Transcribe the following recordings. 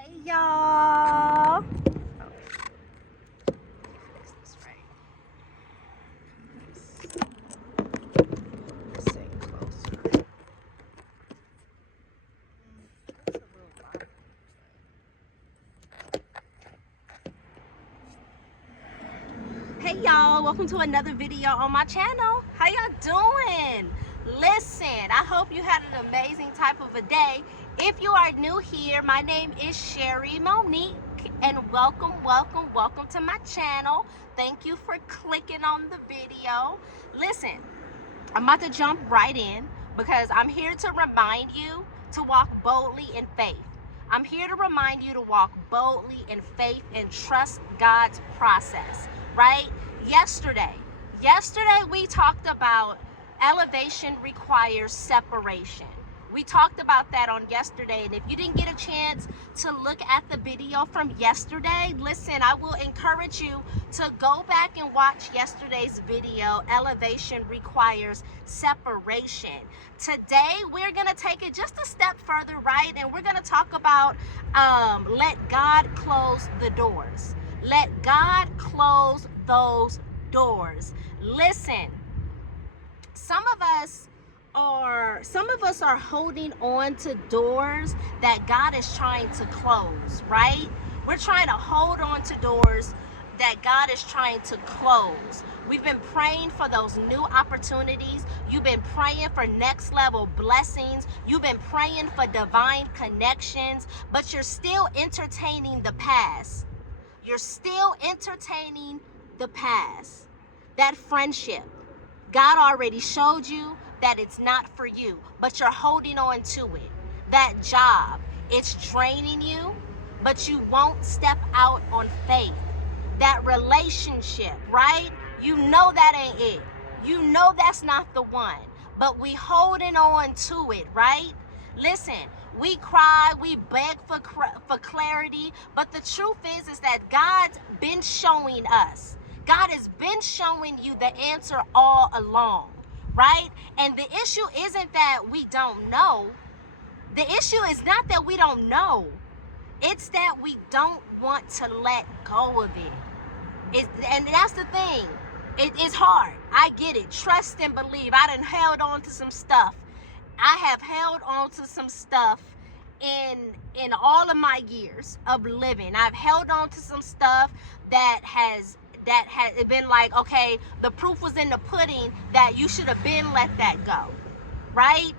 Hey y'all. Fix this right. Let's say closer. That's a little loud. Hey y'all, welcome to another video on my channel. How y'all doing? Listen, I hope you had an amazing type of a day. If you are new here, my name is Sherry Monique, and welcome to my channel. Thank you for clicking on the video. Listen, I'm about to jump right in because I'm here to remind you to walk boldly in faith. I'm here to remind you to walk boldly in faith and trust God's process, right? Yesterday we talked about elevation requires separation. We talked about that on yesterday, and if you didn't get a chance to look at the video from yesterday, listen, I will encourage you to go back and watch yesterday's video, Elevation Requires Separation. Today, we're going to take it just a step further, right? And we're going to talk about let God close the doors. Let God close those doors. Listen, some of us are holding on to doors that God is trying to close, right? We're trying to hold on to doors that God is trying to close. We've been praying for those new opportunities. You've been praying for next level blessings. You've been praying for divine connections, but you're still entertaining the past. You're still entertaining the past. That friendship, God already showed you that it's not for you, but you're holding on to it. That job, it's draining you, but you won't step out on faith. That relationship, right? You know that ain't it. You know that's not the one, but we holding on to it, right? Listen, we cry, we beg for clarity, but the truth is that God's been showing us. God has been showing you the answer all along, right? And the issue isn't that we don't know. The issue is not that we don't know. It's that we don't want to let go of it. And that's the thing. It's hard. I get it. Trust and believe. I done held on to some stuff. I have held on to some stuff in all of my years of living. I've held on to some stuff that has been like, okay, the proof was in the pudding that you should have been let that go, right?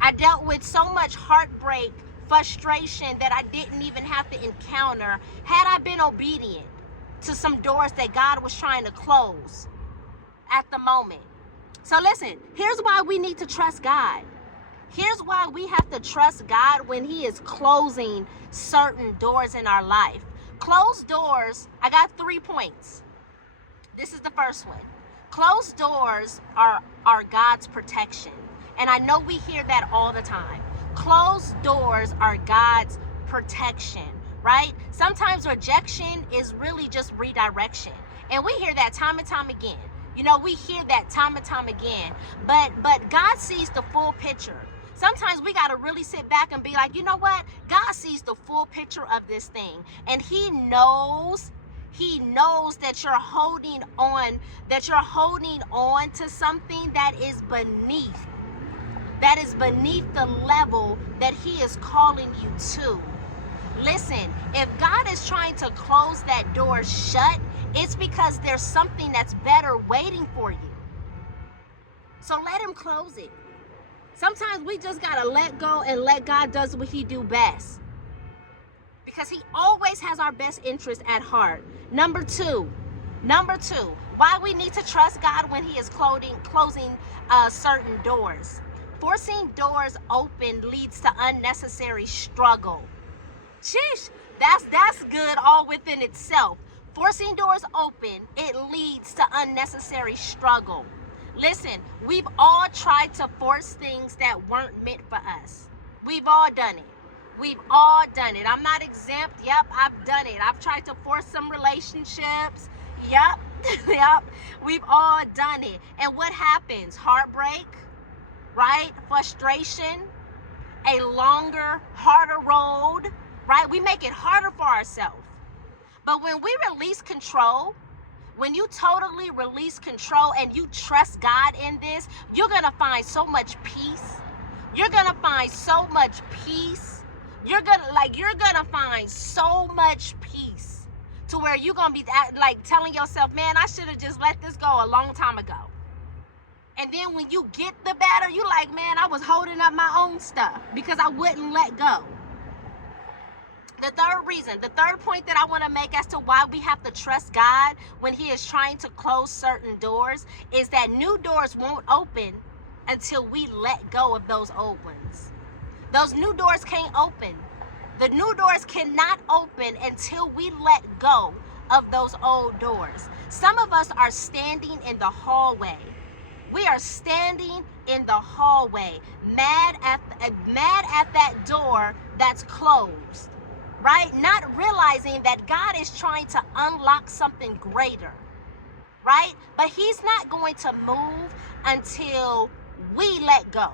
I dealt with so much heartbreak, frustration that I didn't even have to encounter had I been obedient to some doors that God was trying to close at the moment. So listen, here's why we need to trust God. Here's why we have to trust God when He is closing certain doors in our life. Closed doors, I got 3 points. This is the first one. Closed doors are God's protection. And I know we hear that all the time. Closed doors are God's protection, right? Sometimes rejection is really just redirection. And we hear that time and time again. You know, we hear that time and time again. But God sees the full picture. Sometimes we got to really sit back and be like, you know what? God sees the full picture of this thing. And He knows that you're holding on to something that is beneath the level that He is calling you to. Listen, if God is trying to close that door shut, it's because there's something that's better waiting for you. So let Him close it. Sometimes we just got to let go and let God does what He do best. Because He always has our best interest at heart. Number two, why we need to trust God when He is closing certain doors. Forcing doors open leads to unnecessary struggle. Sheesh, that's good all within itself. Forcing doors open, it leads to unnecessary struggle. Listen, we've all tried to force things that weren't meant for us. We've all done it. We've all done it. I'm not exempt. Yep, I've done it. I've tried to force some relationships. Yep. We've all done it. And what happens? Heartbreak, right? Frustration, a longer, harder road, right? we make it harder for ourselves. But when we release control, when you totally release control and you trust God in this, you're going to find so much peace. You're going to find so much peace. You're going to find so much peace to where you're going to be like telling yourself, man, I should have just let this go a long time ago. And then when you get the battle, you like, man, I was holding up my own stuff because I wouldn't let go. The third point that I want to make as to why we have to trust God when he is trying to close certain doors is that new doors won't open until we let go of those old ones. Those new doors can't open. The new doors cannot open until we let go of those old doors. Some of us are standing in the hallway. We are standing in the hallway, mad at that door that's closed. Right? Not realizing that God is trying to unlock something greater, right? But he's not going to move until we let go,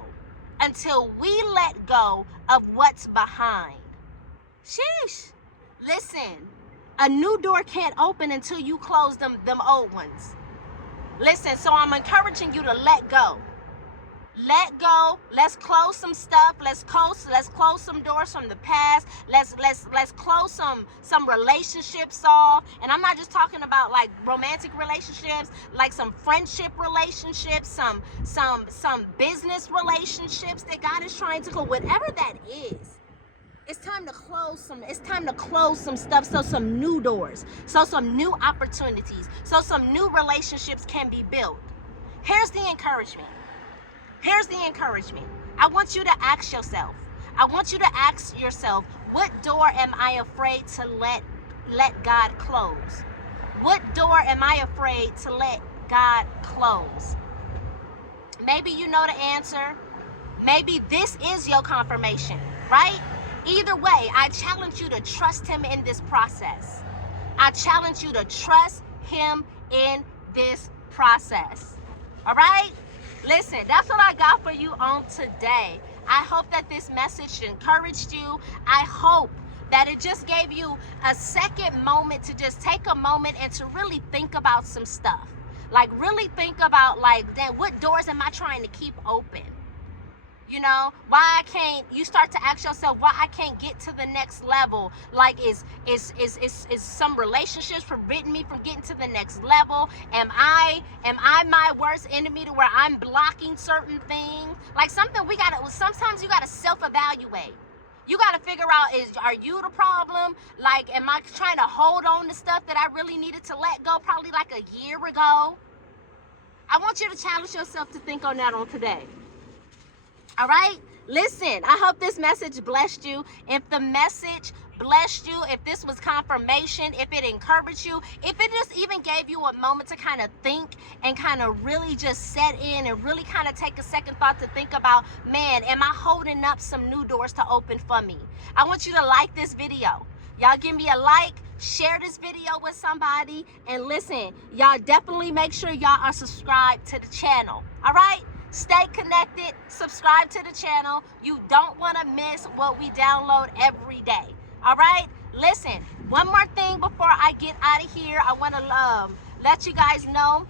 until we let go of what's behind. Sheesh. Listen, a new door can't open until you close them old ones. Listen, so I'm encouraging you to let go. Let go. Let's close some stuff. Let's close some doors from the past. Let's close some relationships off. And I'm not just talking about like romantic relationships, like some friendship relationships, some business relationships that God is trying to go. Whatever that is, it's time to close some stuff, so some new doors, so some new opportunities, so some new relationships can be built. Here's the encouragement. I want you to ask yourself, what door am I afraid to let God close? What door am I afraid to let God close? Maybe you know the answer. Maybe this is your confirmation, right? Either way, I challenge you to trust him in this process. I challenge you to trust him in this process. All right? Listen, that's what I got for you on today. I hope that this message encouraged you. I hope that it just gave you a second moment to just take a moment and to really think about some stuff. Like really think about what doors am I trying to keep open? You know, you start to ask yourself why I can't get to the next level. Like is some relationships preventing me from getting to the next level? Am I my worst enemy to where I'm blocking certain things? Like sometimes you gotta self-evaluate. You gotta figure out, are you the problem? Like, am I trying to hold on to stuff that I really needed to let go probably like a year ago? I want you to challenge yourself to think on that on today. All right? Listen, I hope this message blessed you. If the message blessed you, if this was confirmation, if it encouraged you, if it just even gave you a moment to kind of think and kind of really just set in and really kind of take a second thought to think about, man, am I holding up some new doors to open for me? I want you to like this video. Y'all give me a like, share this video with somebody, and listen, y'all definitely make sure y'all are subscribed to the channel. All right? Stay connected, subscribe to the channel. You don't want to miss what we download every day. All right? Listen, one more thing before I get out of here. I want to let you guys know,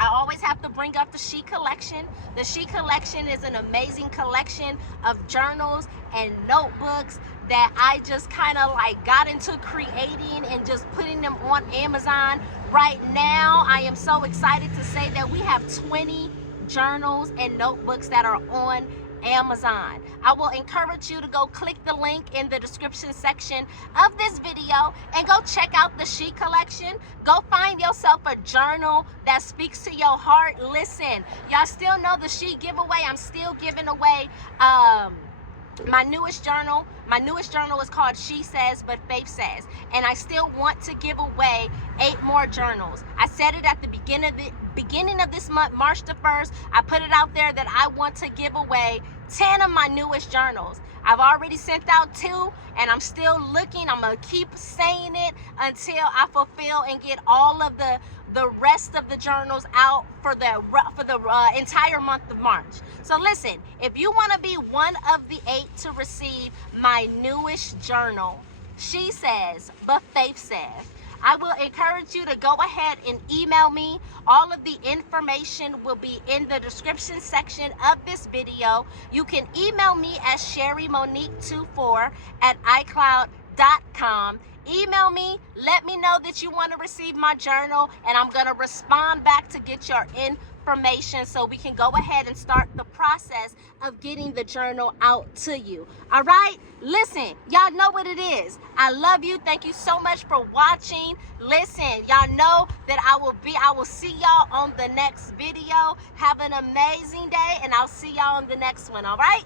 I always have to bring up the She Collection. The She Collection is an amazing collection of journals and notebooks that I just kind of like got into creating and just putting them on Amazon. Right now, I am so excited to say that we have 20 journals and notebooks that are on Amazon. I will encourage you to go click the link in the description section of this video and go check out the She Collection. Go find yourself a journal that speaks to your heart. Listen, y'all still know the She giveaway. I'm still giving away my newest journal. My newest journal is called She Says But Faith Says, and I still want to give away 8 more journals. I said it at the beginning of this month, March the 1st. I put it out there that I want to give away 10 of my newest journals. I've already sent out 2, and I'm still looking. I'm gonna keep saying it until I fulfill and get all of the rest of the journals out for the entire month of March. So listen, if you want to be one of the 8 to receive my newest journal, she says, but faith says. I will encourage you to go ahead and email me. All of the information will be in the description section of this video. You can email me at sherrymonique24@icloud.com. Email me, let me know that you want to receive my journal, and I'm going to respond back to get your information so we can go ahead and start the process of getting the journal out to you. All right? Listen, y'all know what it is. I love you. Thank you so much for watching. Listen, y'all know that I will see y'all on the next video. Have an amazing day, and I'll see y'all on the next one. All right?